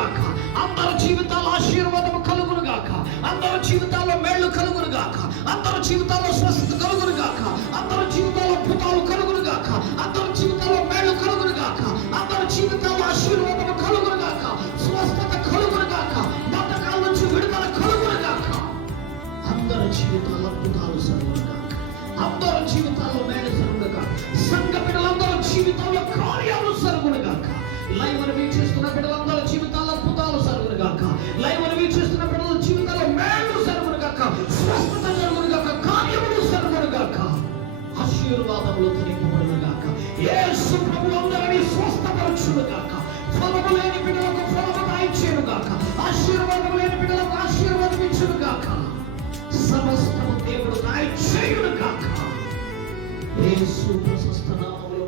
గాక. అందరి జీవితాల్లో ఆశీర్వాదము కలుగును గాక. అందరి జీవితాల్లో మేళ్లు కలుగును గాక. అందరి జీవితాల్లో స్వస్థత కలుగును గాక. అందరి జీవితాల్లో అద్భుతాలు కలుగును గాక. అందరి జీవితాల్లో మేళ్లు కలుగును గాక. అందరి జీవితాల్లో ఆశీర్వాదము కలుగును గాక. స్వస్థత కలుగును గాక. బద్ధకాల నుంచి విడుదల కలుగును గాక. అందరి జీవితాల్లో అద్భుతాలు జరుగును గాక. అందరి జీవితాల్లో మేలు జరుగును గాక. సంఘ బిడ్డలందరి జీవితాల్లో కార్యాలు జరుగును గాక. లైవ్ అని వీక్షిస్తున్న బిడ్డలందరి జీవితాల్లో అద్భుతాలు జరుగును గాక. లైవ్ అని వీక్షిస్తున్న బిడ్డల జీవితాల్లో మేలు జరుగును గాక. స్వస్థత జరుగును గాక. కార్యములు జరుగును గాక. ఆశీర్వాదములతో నింపబడును గాక. యేసు ప్రభువు అందరినీ స్వస్థపరచును గాక. ఫలము లేని బిడ్డలకు ఫలము దయచేయును గాక. ఆశీర్వాదము లేని బిడ్డలకు ఆశీర్వాదం ఇచ్చును గాక. సమస్తము దేవుడు దయచేయును గాక. యేసు ప్రశస్త నామములో